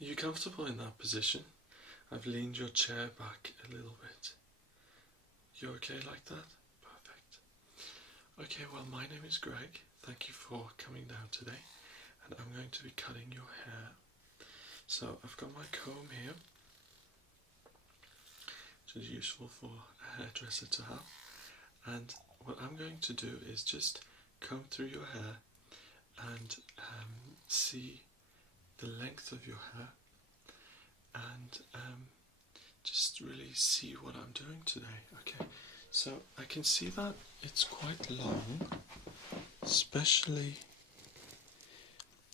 Are you comfortable in that position? I've leaned your chair back a little bit. You okay like that? Perfect. Okay, well, my name is Greg. Thank you for coming down today, and I'm going to be cutting your hair. So I've got my comb here, which is useful for a hairdresser to have, and what I'm going to do is just comb through your hair and see the length of your hair, and just really see what I'm doing today. Okay, so I can see that it's quite long, especially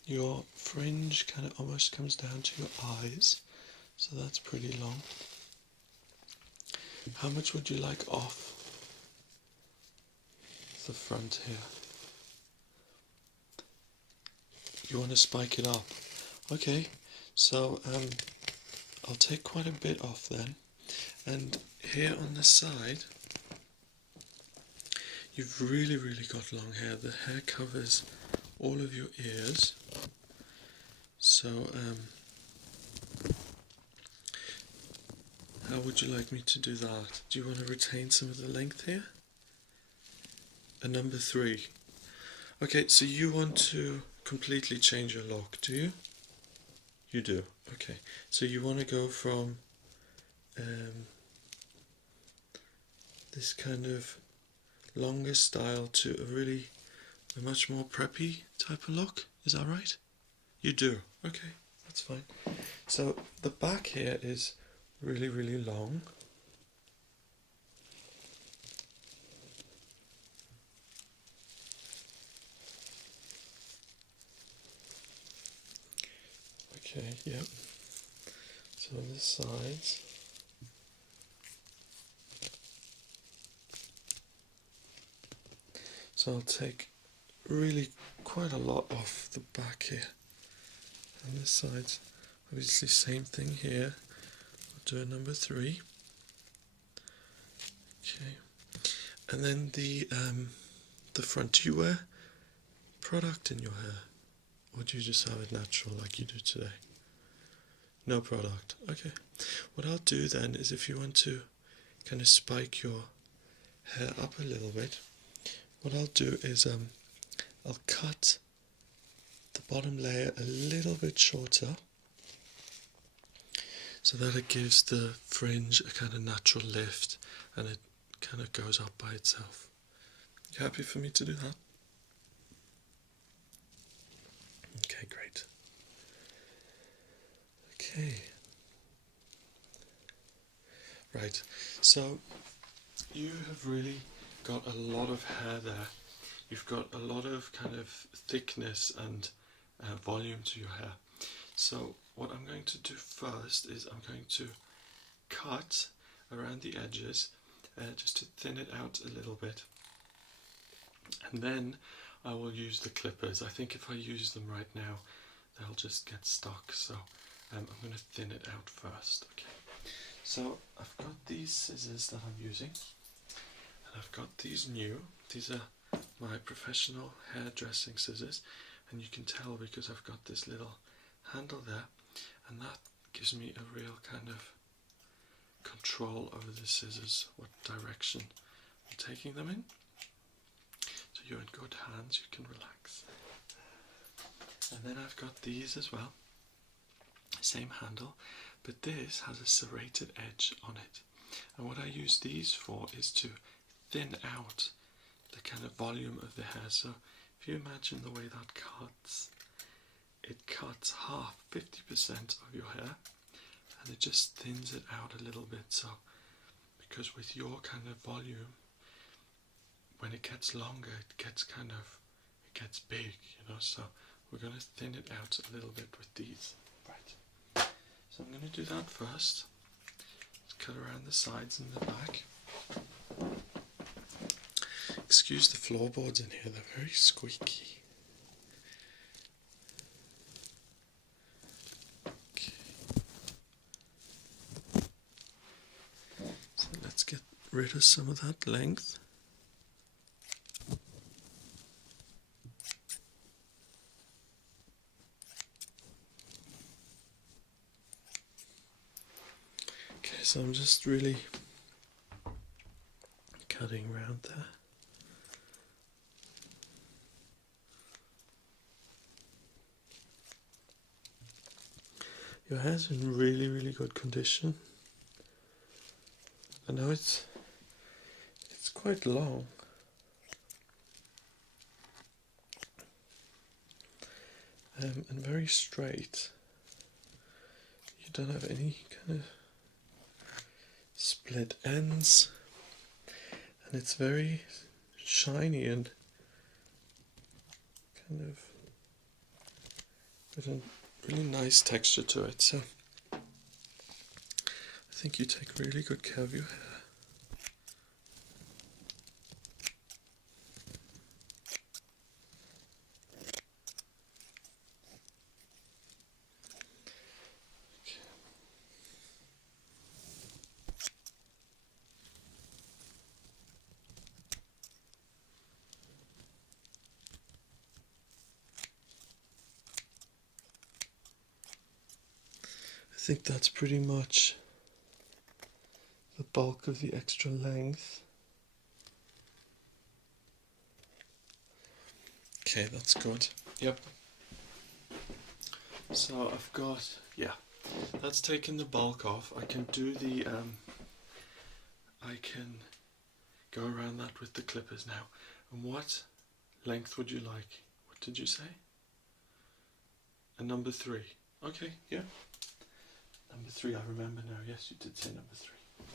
your fringe kind of almost comes down to your eyes, so that's pretty long. How much would you like off the front here? You want to spike it up? Okay, so I'll take quite a bit off then, and here on the side you've really got long hair. The hair covers all of your ears, so how would you like me to do that? Do you want to retain some of the length here? A number 3. Okay, so you want to completely change your look, do you? You do. Okay, so you want to go from this kind of longer style to a much more preppy type of look. Is that right? You do. Okay, that's fine. So the back here is really long. Okay, yep. So on the sides. So I'll take really quite a lot off the back here. On the sides, obviously same thing here. I'll do a number 3. Okay. And then the front, do you wear product in your hair? Or do you just have it natural like you do today? No product. Okay. What I'll do then is, if you want to kind of spike your hair up a little bit, what I'll do is I'll cut the bottom layer a little bit shorter so that it gives the fringe a kind of natural lift and it kind of goes up by itself. You happy for me to do that? Okay, great. Okay. Right, so you have really got a lot of hair there. You've got a lot of kind of thickness and volume to your hair. So what I'm going to do first is I'm going to cut around the edges just to thin it out a little bit, and then I will use the clippers. I think if I use them right now they'll just get stuck, so I'm going to thin it out first. Okay. So I've got these scissors that I'm using, and I've got these new. These are my professional hairdressing scissors, and you can tell because I've got this little handle there, and that gives me a real kind of control over the scissors, what direction I'm taking them in. So you're in good hands, you can relax. And then I've got these as well, same handle, but this has a serrated edge on it, and what I use these for is to thin out the kind of volume of the hair. So if you imagine the way that cuts, it cuts half, 50% of your hair, and it just thins it out a little bit. So because with your kind of volume, when it gets longer, it gets big, you know, so we're going to thin it out a little bit with these. Right. So I'm going to do that first. Let's cut around the sides and the back. Excuse the floorboards in here, they're very squeaky. Okay. So let's get rid of some of that length. So I'm just really cutting around there. Your hair's in really, really good condition. I know it's quite long. And very straight. You don't have any kind of split ends, and it's very shiny and kind of with a really nice texture to it. So I think you take really good care of your hair. I think that's pretty much the bulk of the extra length. Okay, that's good. Yep. So I've got, yeah, that's taken the bulk off. I can do the, I can go around that with the clippers now. And what length would you like? What did you say? A number 3. Okay, yeah. Number 3, I remember now. Yes, you did say number 3.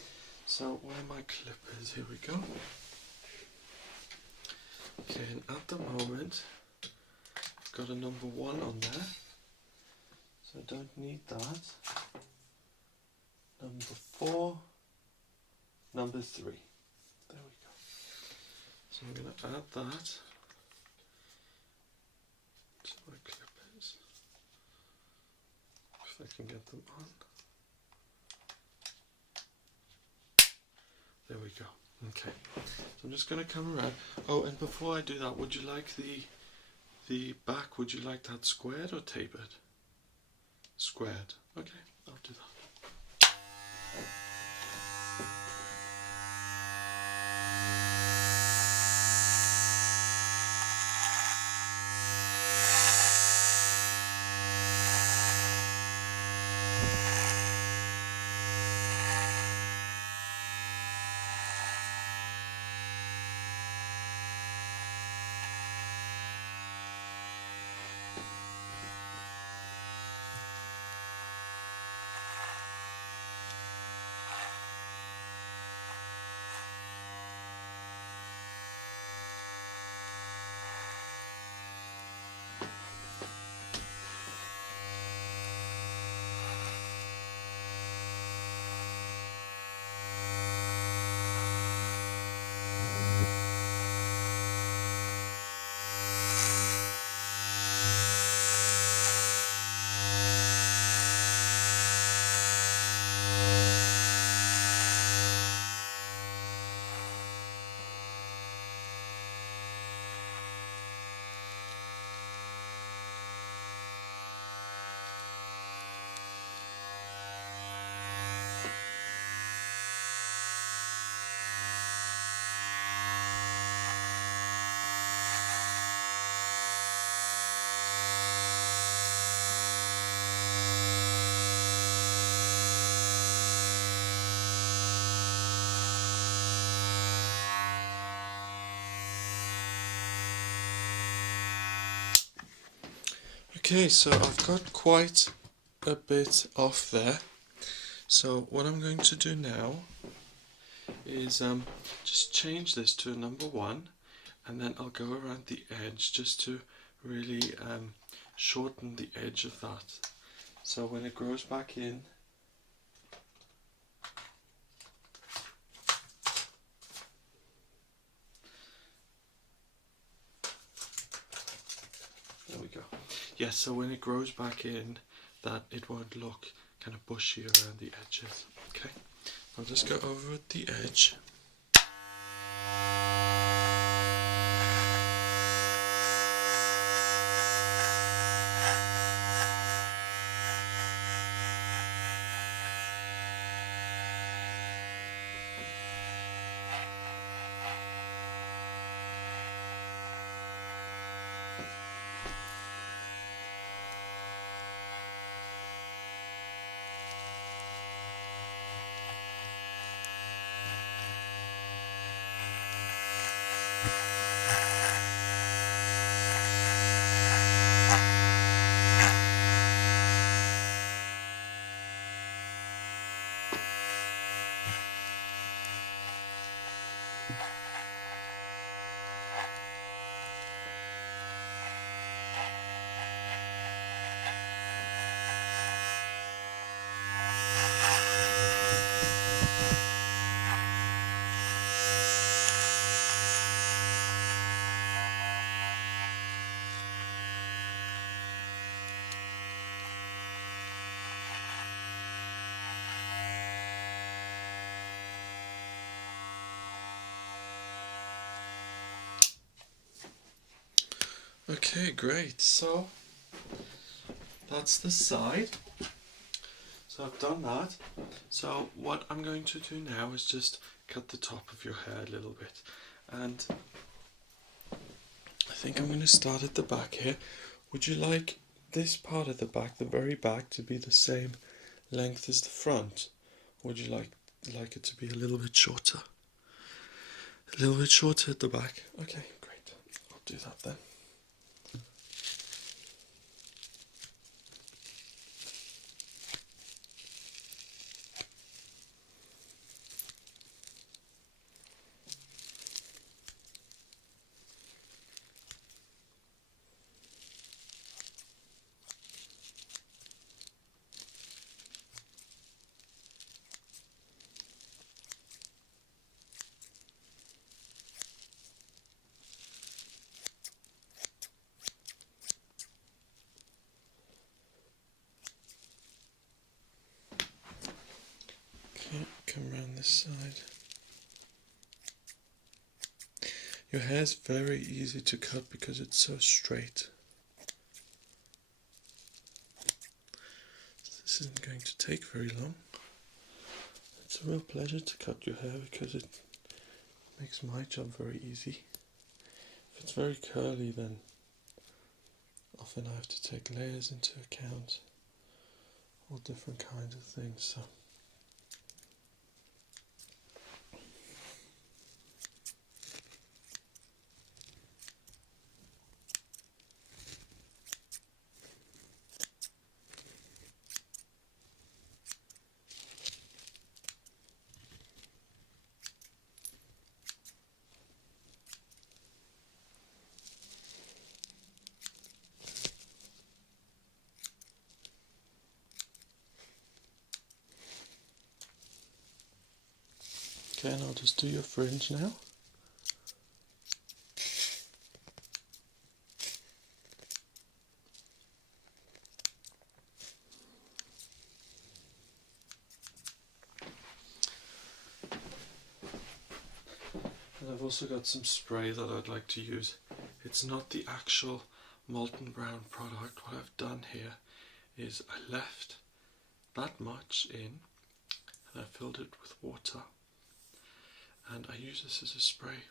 So where are my clippers? Here we go. Okay, and at the moment, I've got a number 1 on there. So I don't need that. Number 4, number 3. There we go. So I'm going to add that to my clippers. If I can get them on. There we go. Okay. So I'm just going to come around. Oh, and before I do that, would you like the back, would you like that squared or tapered? Squared. Okay, I'll do that. Okay, so I've got quite a bit off there. So what I'm going to do now is just change this to a number 1, and then I'll go around the edge just to really shorten the edge of that. So when it grows back in, there we go. Yes, so when it grows back in, that it won't look kind of bushy around the edges. Okay, I'll just go over at the edge. Okay, great. So that's the side. So I've done that. So what I'm going to do now is just cut the top of your hair a little bit. And I think I'm going to start at the back here. Would you like this part of the back, the very back, to be the same length as the front? Or would you like it to be a little bit shorter? A little bit shorter at the back. Okay, great. I'll do that then. Okay, come around this side. Your hair's very easy to cut because it's so straight. This isn't going to take very long. It's a real pleasure to cut your hair because it makes my job very easy. If it's very curly, then often I have to take layers into account, all different kinds of things. So okay, and I'll just do your fringe now. And I've also got some spray that I'd like to use. It's not the actual molten brown product. What I've done here is I left that much in and I filled it with water, and I use this as a spray.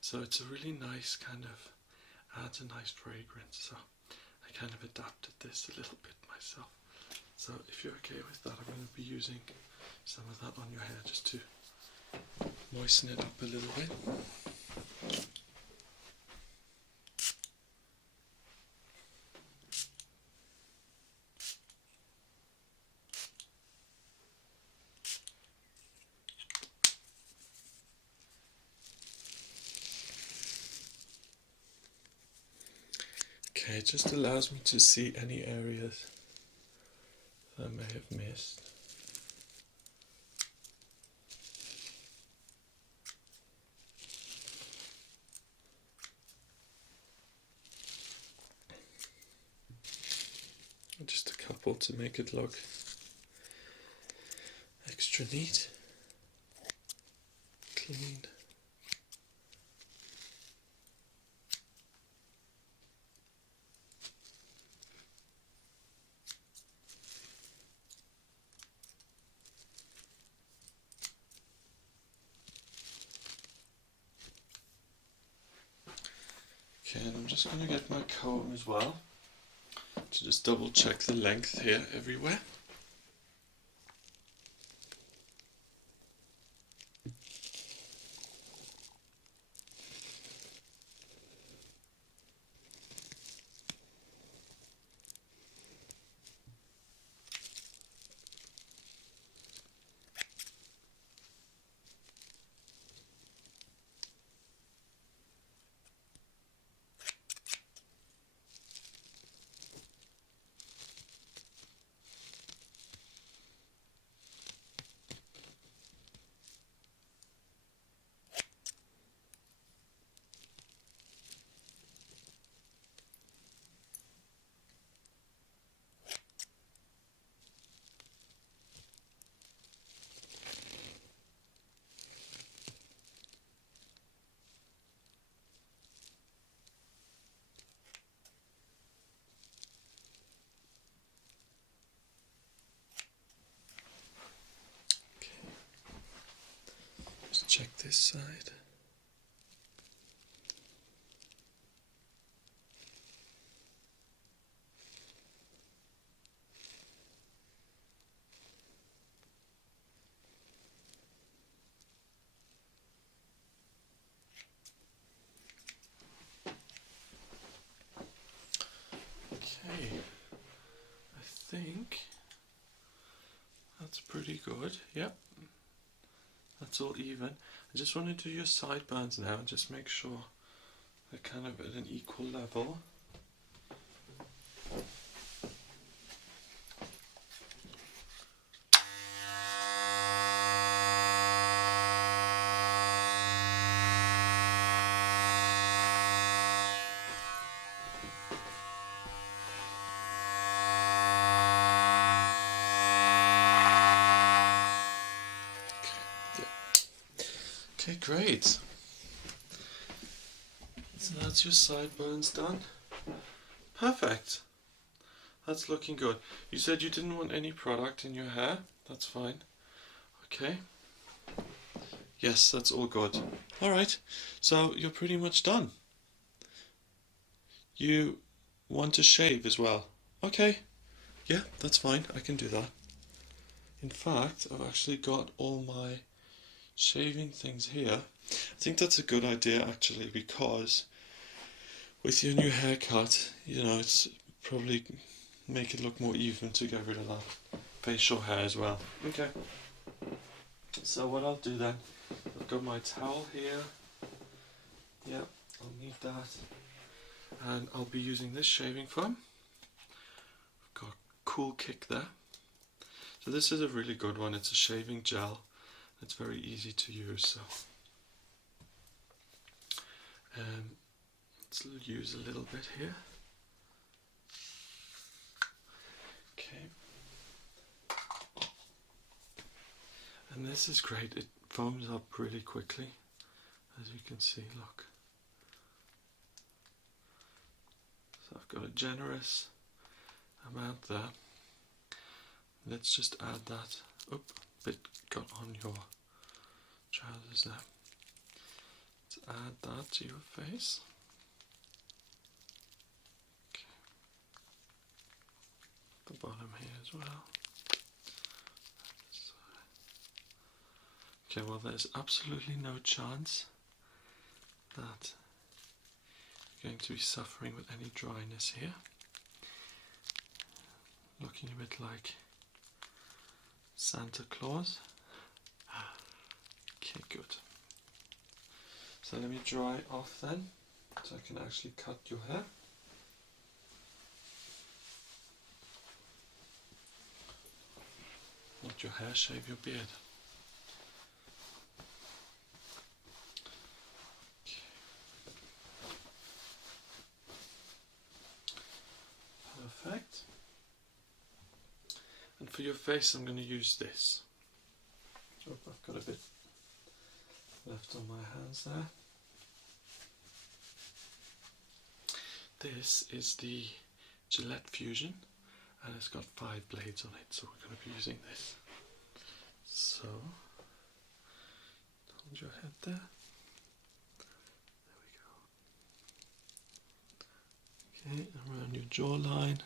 So it's a really nice kind of, adds a nice fragrance. So I kind of adapted this a little bit myself. So if you're okay with that, I'm going to be using some of that on your hair just to moisten it up a little bit. Okay, it just allows me to see any areas that I may have missed. Just a couple to make it look extra neat, clean. Okay, and I'm just going to get my comb as well to just double check the length here everywhere. this side. Okay, I think that's pretty good. Yep, that's all even. I just want to do your sideburns now and just make sure they're kind of at an equal level. Okay, great. So that's your sideburns done. Perfect. That's looking good. You said you didn't want any product in your hair. That's fine. Okay. Yes, that's all good. Alright, so you're pretty much done. You want to shave as well? Okay. Yeah, that's fine. I can do that. In fact, I've actually got all my shaving things here. I think that's a good idea actually, because with your new haircut, you know, it's probably make it look more even to get rid of that facial hair as well. Okay. So what I'll do then, I've got my towel here. Yep, I'll need that. And I'll be using this shaving foam. I've got a cool kick there. So this is a really good one. It's a shaving gel. It's very easy to use. So let's use a little bit here. Okay. And this is great. It foams up really quickly, as you can see. Look. So I've got a generous amount there. Let's just add that. Oop, bit got on your trousers there. Let's add that to your face. Okay. The bottom here as well. Okay, well there's absolutely no chance that you're going to be suffering with any dryness here. Looking a bit like Santa Claus. Okay, good. So let me dry off then, so I can actually cut your hair. Not your hair, shave your beard. Perfect. And for your face I'm going to use this. Oh, I've got a bit left on my hands there. This is the Gillette Fusion and it's got 5 blades on it, so we're going to be using this. So, hold your head there. There we go. Okay, around your jawline.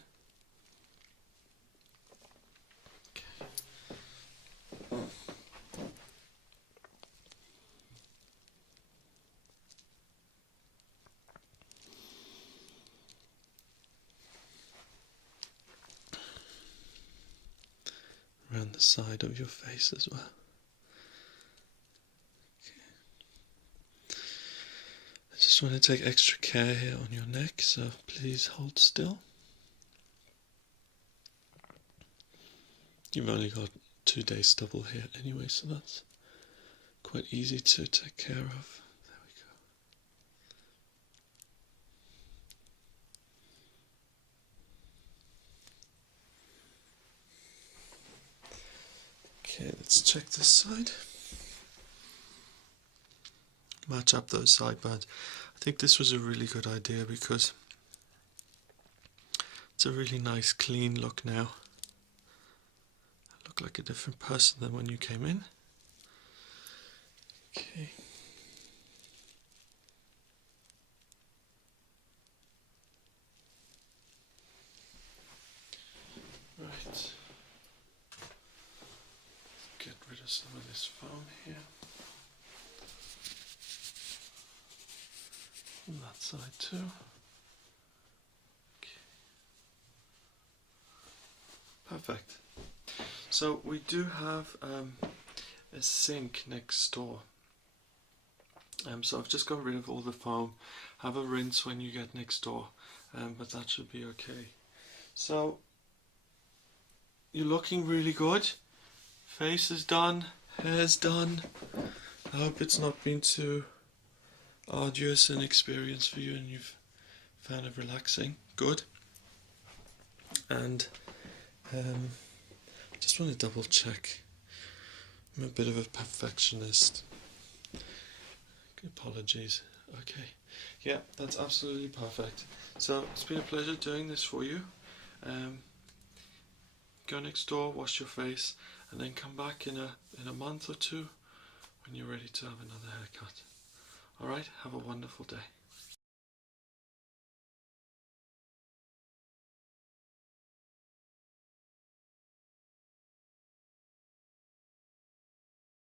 Around the side of your face as well. Okay. I just want to take extra care here on your neck, so please hold still. You've only got 2 days stubble here anyway, so that's quite easy to take care of. There we go. Okay, let's check this side. Match up those sideburns. I think this was a really good idea because it's a really nice clean look now. I look like a different person than when you came in. Okay, side too. Okay. Perfect. So we do have a sink next door. So I've just got rid of all the foam. Have a rinse when you get next door, but that should be okay. So you're looking really good. Face is done, hair's done. I hope it's not been too arduous an experience for you and you've found it relaxing. Good. And just want to double check. I'm a bit of a perfectionist. Apologies. Okay. Yeah, that's absolutely perfect. So it's been a pleasure doing this for you. Go next door, wash your face, and then come back in a month or two when you're ready to have another haircut. Alright, have a wonderful day.